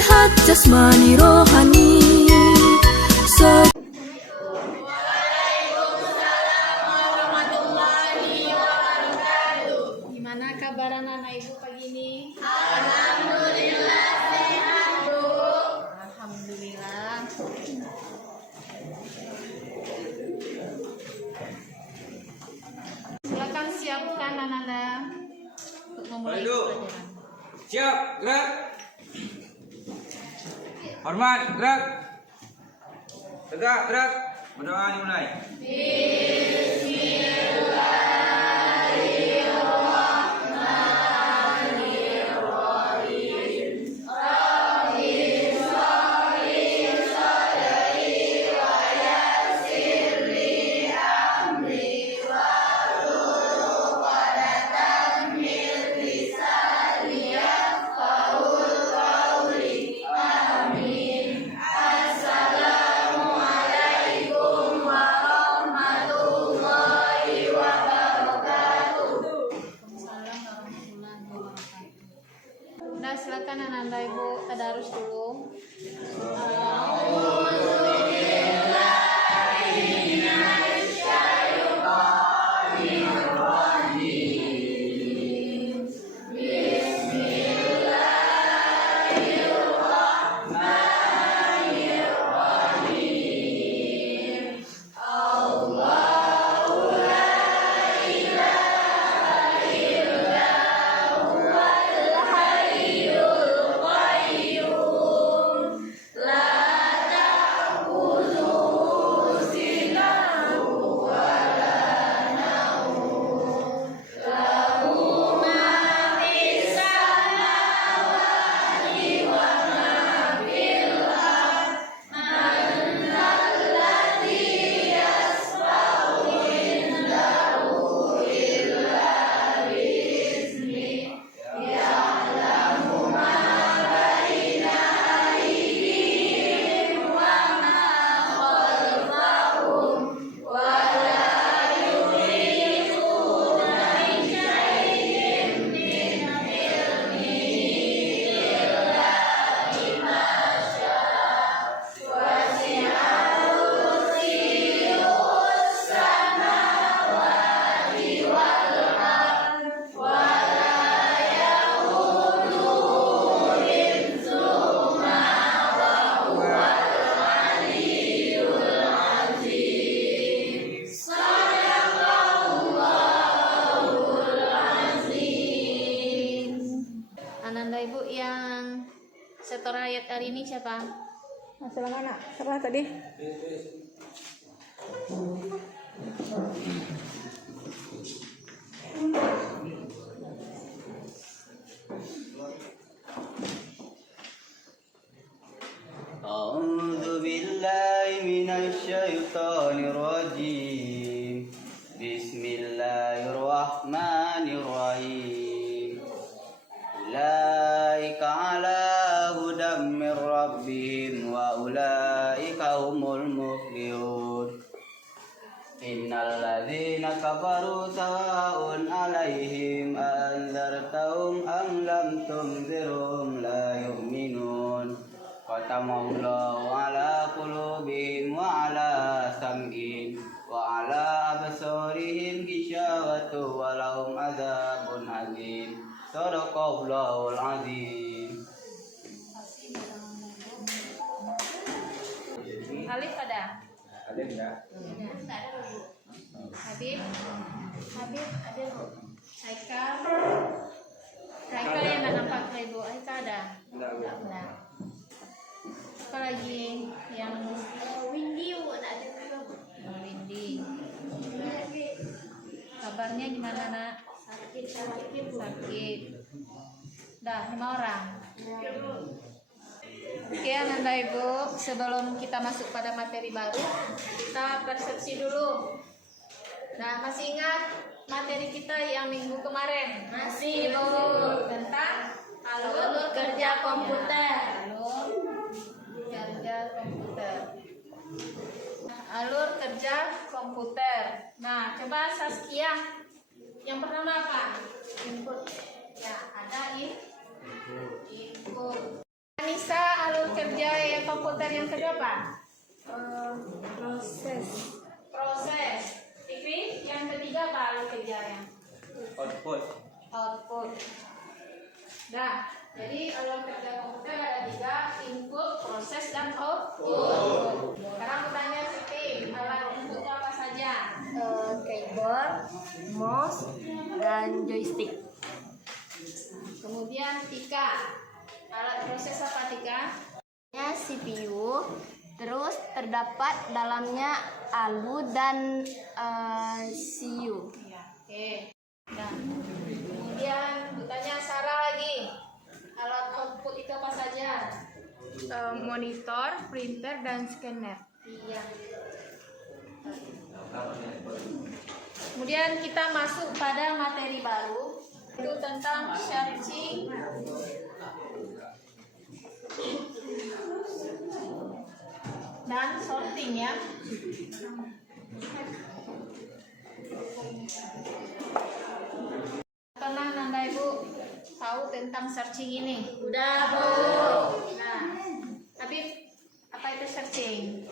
sehat jasmani rohani. Gimana kabar anak-anak ibu pagi ini? Alhamdulillah sehat, Bu. Alhamdulillah. Silakan siapkan anak-anak untuk memulai pelajaran. Siap, gerak. Hormat, gerak. Tegak, gerak. Berdoa dimulai. Nah, silakan anak-anak ibu tadarus dulu. Anak-anak ibu yang setor ayat hari ini siapa? Silakan anak. Siapa tadi? A'udzu billahi minasy syaithanir rajim. Bismillahirrahmanirrahim. Ulaika ala hudam mir rabbihim wa ulaika humul muflihun. Innal ladzina kafaru sawa'un 'alaihim a anzartahum am lam tunzirhum la yu'minun. Khatamallahu 'ala qulubihim wa 'ala sam'ihim wa 'ala absarihim ghishawatu wa lahum 'adzabun 'adzim. Shadaqallahul 'adzim. Alif ada? Ada enggak? Habib ada bu. Haikal yang nggak nampak ke ibu. Haikal ada? Enggak. Ada. Apa lagi yang Windy bu? Windy. Kabarnya gimana nak? Sakit. Dah 5 orang. Oke anak ibu, sebelum kita masuk pada materi baru, kita persepsi dulu. Nah, masih ingat materi kita yang minggu kemarin? Masih, Bu. Tentang Alur kerja komputer. Alur kerja komputer. Nah, coba Saskia. Yang pertama apa? Input. Ya, ada input. Anissa, alur kerja yang komputer yang keberapa? Proses. Proses. Fikri, yang ketiga apa alur kerjanya? Output. Output. Nah, jadi alur kerja komputer ada 3, input, proses, dan output. Sekarang aku tanya Siti, alat inputnya apa saja? Keyboard, mouse, dan joystick. Kemudian Tika, alat proses apa Tika? Ya, CPU. Terus terdapat dalamnya ALU dan CU. Ya, oke. Nah, kemudian bertanya Sarah lagi, alat output itu apa saja? Monitor, printer, dan scanner. Iya. Kemudian kita masuk pada materi baru, itu tentang searching dan sorting ya. Pernah Nanda Ibu tahu tentang searching ini? Udah, Bu. Nah, tapi apa itu searching?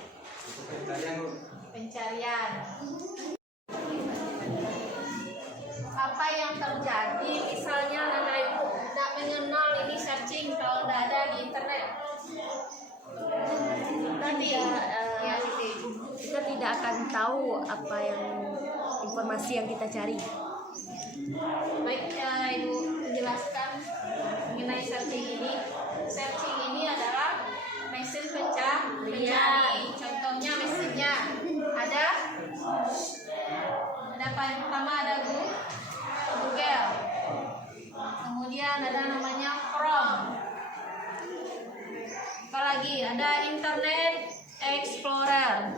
Pencarian. Apa yang terjadi misalnya Nanda Ibu tidak mengenal ini searching kalau tidak ada di internet? Nanti ya Siti. Kita tidak akan tahu apa yang informasi yang kita cari. Baik Ibu menjelaskan mengenai searching ini. Searching ini adalah mesin pencari. Contohnya mesinnya ada apa yang pertama ada Google. Kemudian ada namanya Chrome. Apalagi ada Internet Explorer.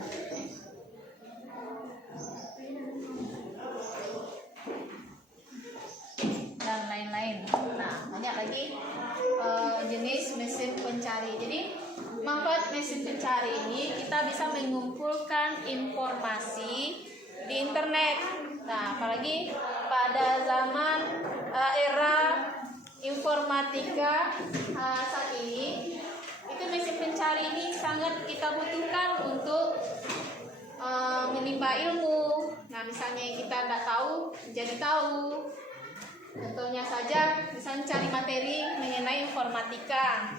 Dan lain-lain. Nah, banyak lagi jenis mesin pencari. Jadi, manfaat mesin pencari ini kita bisa mengumpulkan informasi di internet. Nah, apalagi pada zaman era informatika saat ini, itu mesin pencari ini sangat kita butuhkan untuk menimba ilmu. Nah, misalnya yang kita tidak tahu, jadi tahu. Contohnya saja, misalnya cari materi mengenai informatika.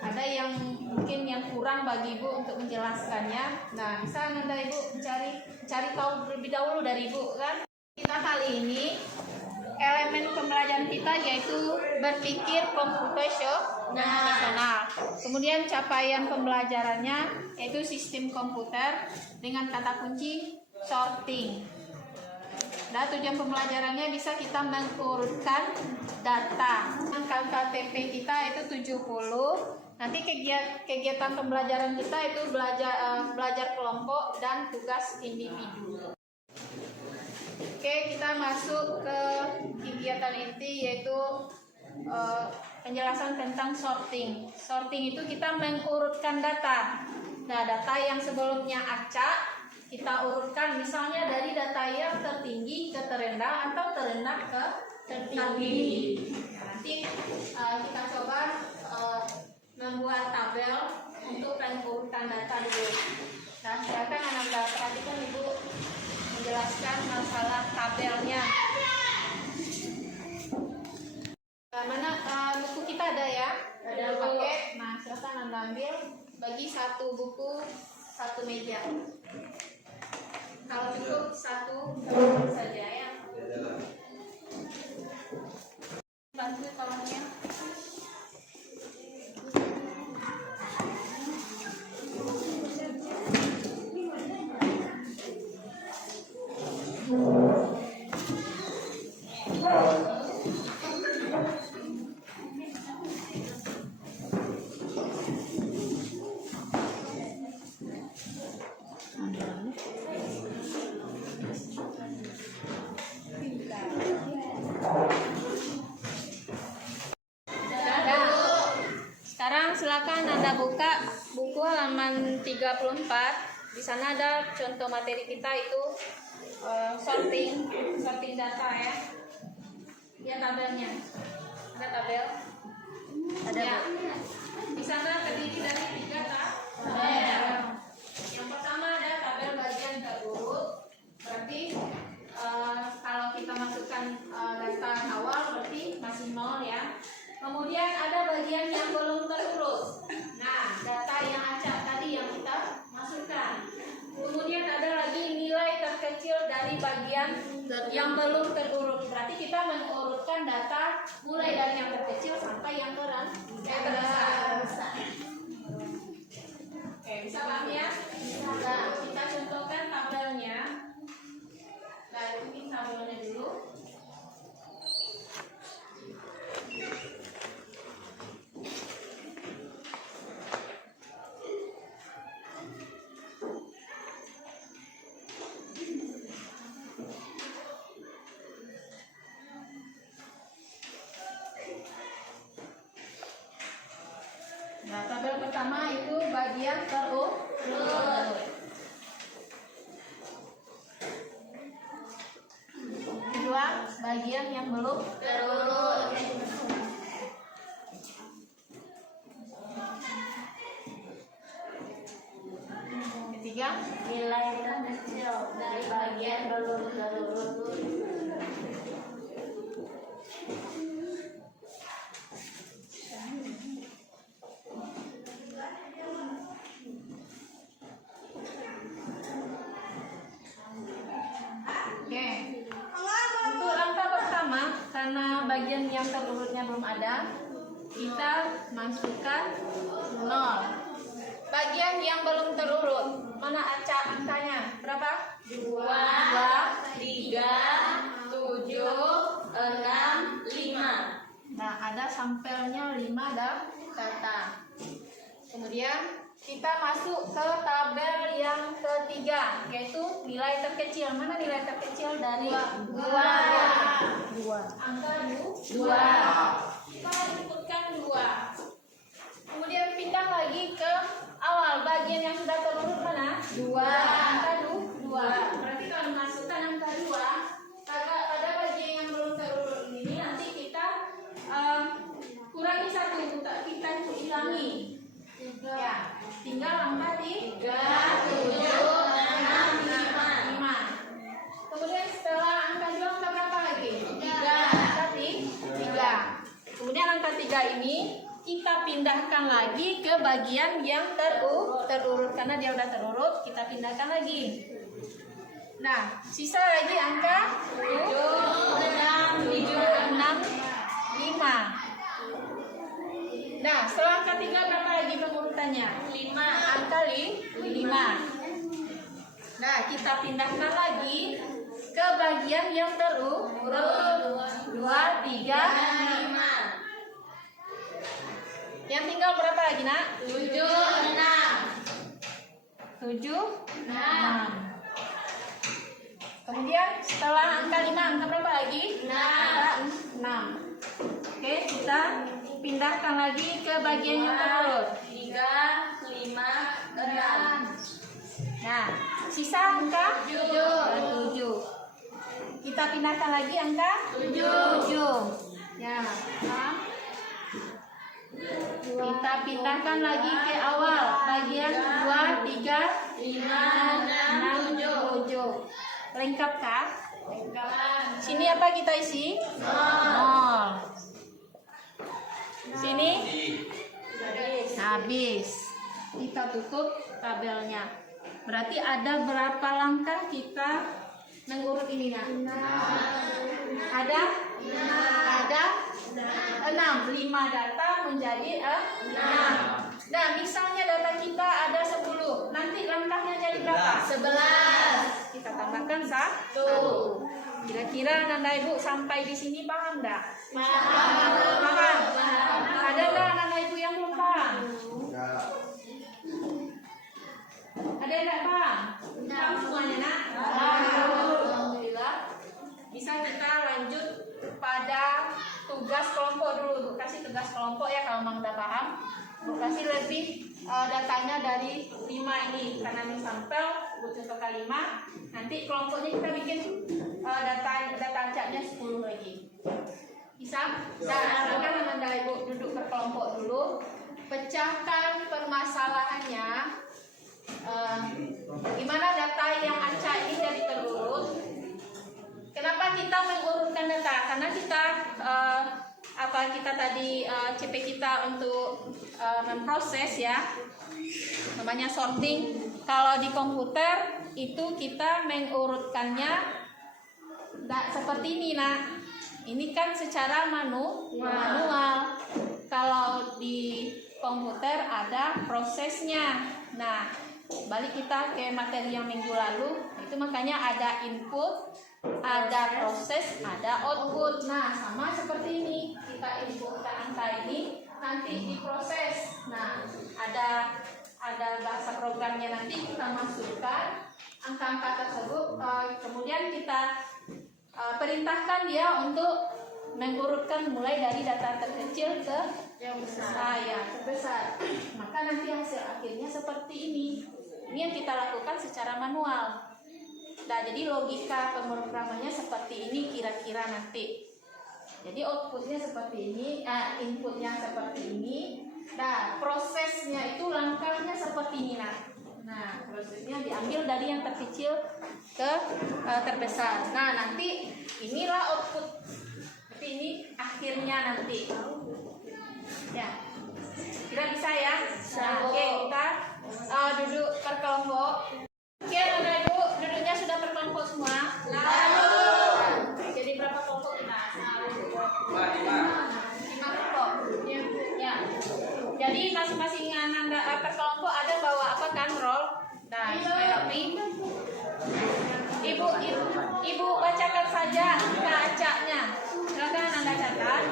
Ada yang mungkin yang kurang bagi Ibu untuk menjelaskannya. Nah, misalnya Anda Ibu cari tahu terlebih dahulu dari Ibu kan. Kita kali ini elemen pembelajaran kita yaitu berpikir komputasional. Kemudian capaian pembelajarannya yaitu sistem komputer dengan kata kunci sorting. Nah, tujuan pembelajarannya bisa kita mengurutkan data. Angka KTP kita itu 70. Nanti kegiatan pembelajaran kita itu belajar kelompok dan tugas individu. Oke, kita masuk ke kegiatan inti yaitu penjelasan tentang sorting. Sorting itu kita mengurutkan data. Nah, data yang sebelumnya acak kita urutkan misalnya dari data yang tertinggi ke terendah atau terendah ke tertinggi. Nanti kita coba membuat tabel untuk pengurutan data dulu. Nah, silakan Anda perhatikan Ibu menjelaskan masalah tabelnya. Mana buku kita ada ya? Ada paket. Nah, silakan Anda ambil, bagi satu buku satu meja. Kalau cukup satu saja ya. Bantu tolongnya. Silakan Anda buka buku halaman 34. Di sana ada contoh materi kita itu sorting data ya. Ya tabelnya. Ada tabel? Ada. Ya. Di sana terdiri dari 3 tabel. Yang pertama ada tabel bagian terurut. Berarti kalau kita masukkan data awal berarti masih 0 ya. Kemudian ada bagian yang belum terurut. Nah, data yang acak tadi yang kita masukkan. Kemudian ada lagi nilai terkecil dari bagian yang belum terurut. Berarti kita mengurutkan data mulai dari yang terkecil sampai yang terbesar. Oke, bisa paham ya? Nah, kita contohkan tabelnya. Nah, ini tabelnya dulu. Nah, tabel pertama itu bagian terurut. Kedua, bagian yang belum terurut. Ketiga, Nilai terkecil dari bagian belum terurut. oke. Untuk langkah pertama, karena bagian yang terurutnya belum ada, kita masukkan 0. Bagian yang belum terurut, mana acak angkanya? Berapa? 2, 3, 7, 6, 5. Nah, ada sampelnya 5 data. Kemudian kita masuk ke tabel yang ketiga, yaitu nilai terkecil. Mana nilai terkecil dari 2? Angka 2. Kita inputkan 2. Kemudian pindah lagi ke awal, bagian yang sudah terurut mana? 2. Angka 2. Berarti kalau masukkan angka 2 pada bagian yang belum terurut ini, nanti kita kurangi 1, kita hilangi. Ya, tinggal angka 3, 7, 6, 5. Kemudian setelah angka 2, angka berapa lagi? 3. Angka 3. Kemudian angka 3 ini kita pindahkan lagi ke bagian yang terurut. Karena dia udah terurut, kita pindahkan lagi. Nah, sisa lagi angka 7, 6, 5. Nah, setelah angka 3 berapa lagi pengurutannya? 5. Angka 5. Nah, kita pindahkan lagi ke bagian yang terurut. 2, 3, 5. Yang tinggal berapa lagi, Nak? 7, 6. Kemudian setelah angka 5, angka berapa lagi? 6. Oke, kita pindahkan lagi ke bagian yang terurut. 3, 5, 6. Nah, sisa angka 7. Kita pindahkan lagi angka 7. Ya, kita pindahkan lagi ke awal, bagian 2, 3, 5, 6, 7. Lengkap kah? Lengkap. Sini apa kita isi? 0. Sini? Habis. Kita tutup tabelnya. Berarti ada berapa langkah kita mengurut ini, Nak? Ada 6. 5 data menjadi 6. Nah, misalnya data kita ada 10. Nanti langkahnya jadi berapa? 11. Kita tambahkan 1. Kira-kira Nanda Ibu sampai di sini paham enggak? Paham. Ada enggak Nanda Ibu yang belum paham? Ada yang enggak paham? Paham semuanya, Nak? Alhamdulillah. Bisa kita lanjut pada tugas kelompok dulu. Bu kasih tugas kelompok ya kalau memang udah paham. Bu kasih lebih datanya dari 5 ini karena ini sampel, Bu contohkan 5. Nanti kelompoknya kita bikin data acaknya 10 lagi. Bisa? Nah, silakan Anda Ibu duduk berkelompok dulu. pecahkan permasalahannya. Gimana data yang acak ini jadi terurut? Kenapa kita mengurutkan data? Karena kita kita tadi CP kita untuk memproses ya, namanya sorting. Kalau di komputer itu kita mengurutkannya seperti ini, nah. Ini kan secara manual. Kalau di komputer ada prosesnya. Nah, balik kita ke materi yang minggu lalu, itu makanya ada input, ada proses, ada output. Nah, sama seperti ini. Kita inputkan angka ini, nanti diproses. Nah, ada bahasa programnya, nanti kita masukkan angka-angka tersebut, kemudian kita perintahkan dia untuk mengurutkan mulai dari data terkecil ke yang besar. Terbesar. Maka nanti hasil akhirnya seperti ini. Ini yang kita lakukan secara manual. Nah, jadi logika pemrogramannya seperti ini kira-kira nanti. Jadi outputnya seperti ini, inputnya seperti ini. Nah, prosesnya itu langkahnya seperti ini. Nah, prosesnya diambil dari yang terkecil ke terbesar. Nah, nanti inilah output. Tapi ini akhirnya nanti. Ya, kira bisa ya? Nah, oke, kita duduk per kelompok. Oke, Bapak Ibu, duduknya sudah per kelompok semua? Jadi berapa kelompok kita? 5 kelompok. Ya. Jadi masing-masing Anda per kelompok ada bawa apa kan, roll? Nah, supaya rapi. Ibu bacakan saja angka acaknya. Silakan Anda catat.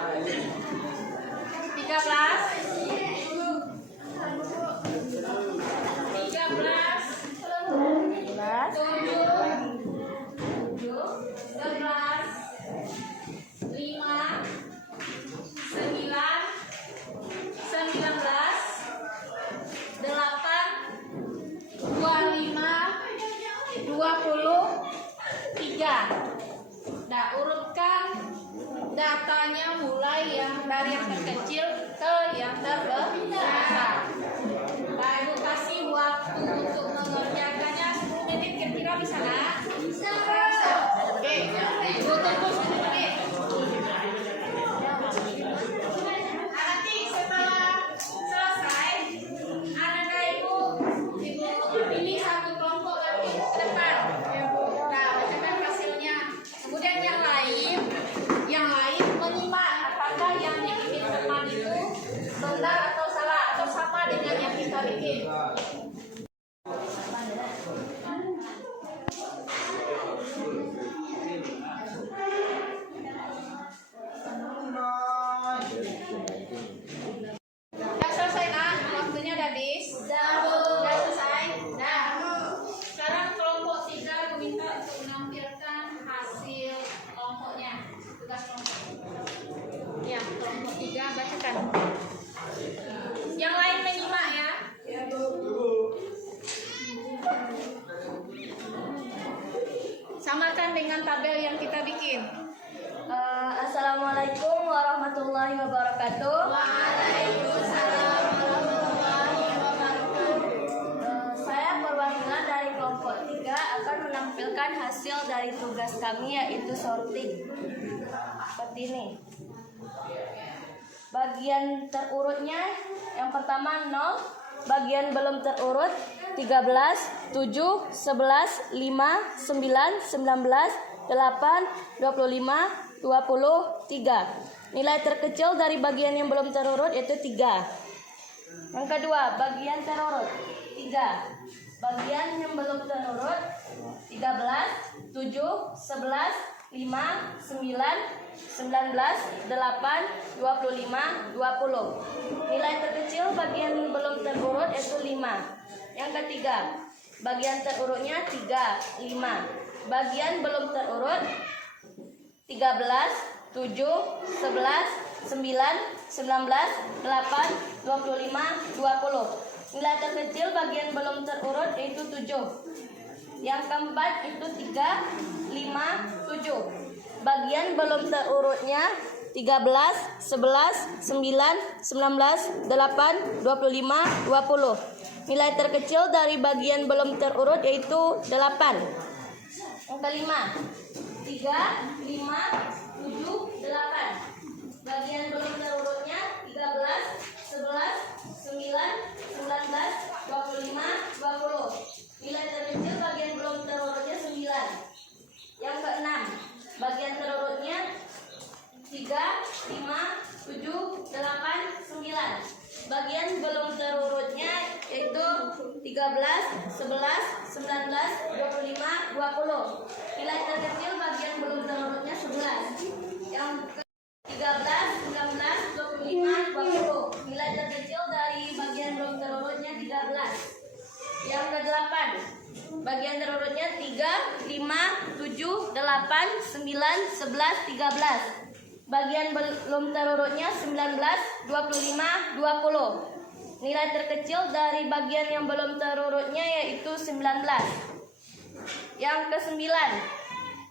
23. Nah, urutkan datanya mulai yang dari yang terkecil ke yang terbesar. Nah, Ibu kasih waktu untuk mengerjakannya 10 menit kira-kira bisa nggak? Bisa. Oke, Ibu tunggu 10 menit. Nanti setelah selesai, anak Ibu pilih satu kelompok lagi ke depan. Nah, bacakan hasilnya. Kemudian yang lain menyimak apakah yang dibikin teman itu benar atau salah atau sama dengan yang kita bikin. Udah selesai nak? Waktunya udah habis? Udah selesai? Nah, sekarang kelompok 3 aku minta untuk menampilkan hasil kelompoknya. Tugas kelompok. Ya, kelompok 3 bacakan. Yang lain menyimak ya. Samakan dengan tabel yang kita bikin. Assalamualaikum warahmatullahi wabarakatuh. Waalaikumsalam warahmatullahi wabarakatuh. Saya perwakilan dari kelompok 3 akan menampilkan hasil dari tugas kami, yaitu sorting. Seperti ini. Bagian terurutnya yang pertama 0, bagian belum terurut 13, 7, 11, 5, 9, 19, 8, 25, 23. Nilai terkecil dari bagian yang belum terurut yaitu 3. Yang kedua, bagian terurut 3. Bagian yang belum terurut 13, 7, 11, 5, 9, 19, 8, 25, 20. Nilai terkecil bagian belum terurut yaitu 5. Yang ketiga, bagian terurutnya 3, 5. Bagian belum terurut 13, 7, 11, 9, 19, 8, 25, 20. Nilai terkecil bagian belum terurut yaitu 7. Yang keempat itu 3, 5, 7. Bagian belum terurutnya 13, 11, 9, 19, 8, 25, 20. Nilai terkecil dari bagian belum terurut yaitu 8. Yang kelima, 3, 5, 7, 8. Bagian belum terurutnya 13, 11, 9, 19, 25, 20. Nilai terkecil bagian belum terurutnya 9. Yang keenam, bagian terurutnya 3, 5, 7, 8, 9. Bagian belum terurutnya yaitu 13, 11, 19, 25, 20. Nilai terkecil bagian belum terurutnya 11. Yang ke 13, 19, 25, 20. Nilai terkecil dari bagian belum terurutnya 13. Yang ke-8, bagian terurutnya 3, 5, 7, 8, 9, 11, 13. Bagian belum terurutnya 19, 25, 20. Nilai terkecil dari bagian yang belum terurutnya yaitu 19. Yang ke-9,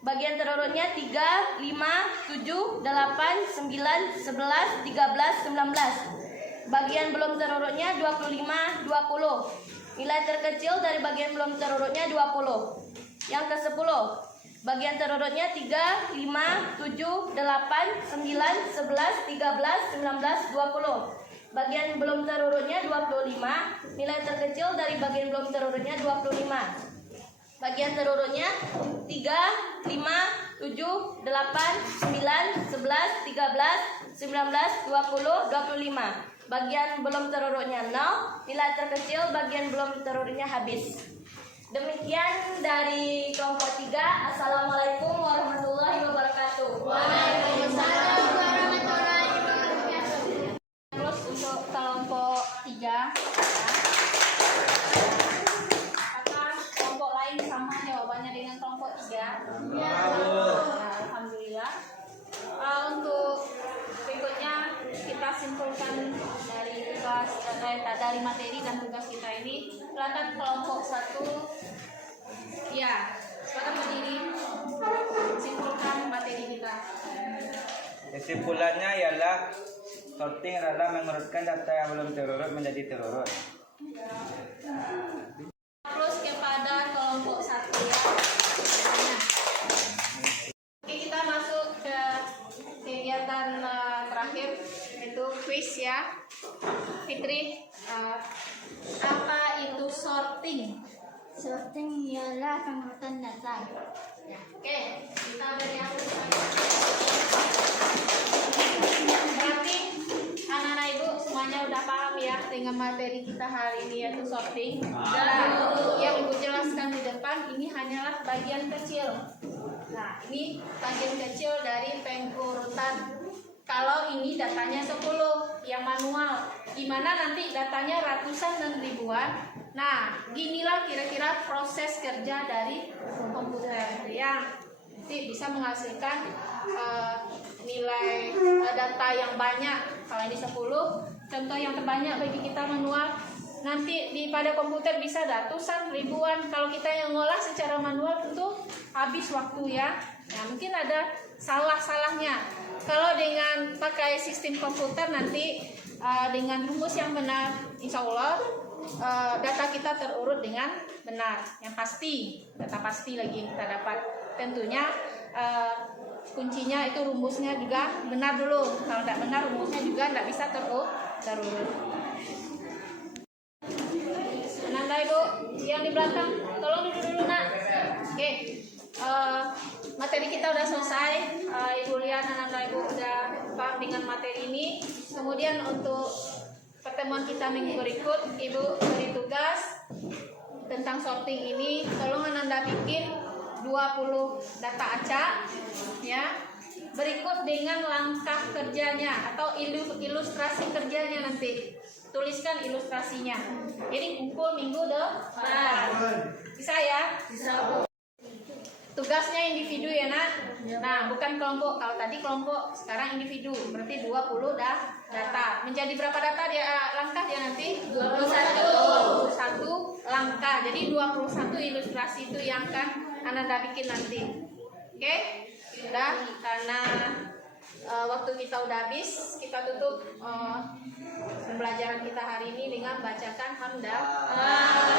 bagian terurutnya 3, 5, 7, 8, 9, 11, 13, 19. Bagian belum terurutnya 25, 20. Nilai terkecil dari bagian belum terurutnya 20. Yang ke-10, bagian terurutnya 3, 5, 7, 8, 9, 11, 13, 19, 20. Bagian belum terurutnya 25. Nilai terkecil dari bagian belum terurutnya 25. Bagian terurutnya 3, 5, 7, 8, 9, 11, 13, 19, 20, 25. Bagian belum terurutnya 0. Nilai terkecil bagian belum terurutnya habis. Demikian dari kelompok 3. Assalamualaikum warahmatullahi wabarakatuh. Waalaikumsalam warahmatullahi wabarakatuh. Terus untuk kelompok 3, apakah kelompok lain sama jawabannya dengan kelompok 3? Ya. Alhamdulillah. Untuk berikutnya kita simpulkan dari tugas dari materi dan tugas kita ini. Silakan kelompok 1. Ya, silakan berdiri. Simpulkan materi kita. Kesimpulannya ialah sorting adalah mengurutkan data yang belum terurut menjadi terurut. Terus kepada kelompok 1 ya. Oke, kita masuk ke kegiatan terakhir yaitu quiz ya. Fitri, apa itu sorting? Sorting ialah pengurutan data. Oke, kita beri berarti anak-anak ibu semuanya udah paham ya dengan materi kita hari ini yaitu sorting. Dan yang ibu jelaskan di depan ini hanyalah bagian kecil. Nah, ini bagian kecil dari pengurutan. Kalau ini datanya 10 yang manual, gimana nanti datanya ratusan dan ribuan. Nah, ginilah kira-kira proses kerja dari komputer yang nanti bisa menghasilkan nilai data yang banyak. Kalau ini 10, contoh yang terbanyak bagi kita manual, nanti pada komputer bisa ratusan ribuan. Kalau kita yang ngolah secara manual tentu habis waktu ya. Nah, mungkin ada salah-salahnya. Kalau dengan pakai sistem komputer nanti dengan rumus yang benar, insya Allah data kita terurut dengan benar. Yang pasti, data pasti lagi yang kita dapat. Tentunya kuncinya itu rumusnya juga benar dulu. Kalau tidak benar rumusnya juga tidak bisa terurut. Nanda ibu yang di belakang, tolong duduk dulu nak. Oke. Materi kita udah selesai. Ibu lihat anak-anak ibu udah paham dengan materi ini. Kemudian untuk pertemuan kita minggu berikut, ibu beri tugas tentang sorting ini. Tolong Ananda bikin 20 data acak ya. Berikut dengan langkah kerjanya atau ilustrasi kerjanya nanti. Tuliskan ilustrasinya. Ini kumpul minggu depan. Bisa ya? Bisa. Tugasnya individu ya nak. Nah, bukan kelompok. Kalau tadi kelompok, sekarang individu. Berarti 20 data. Menjadi berapa data dia langkah dia nanti? 21 langkah. Jadi 21 ilustrasi itu yang akan Ananda bikin nanti. Oke? Sudah, karena waktu waktu kita udah habis, kita tutup pembelajaran kita hari ini dengan bacakan hamdalah.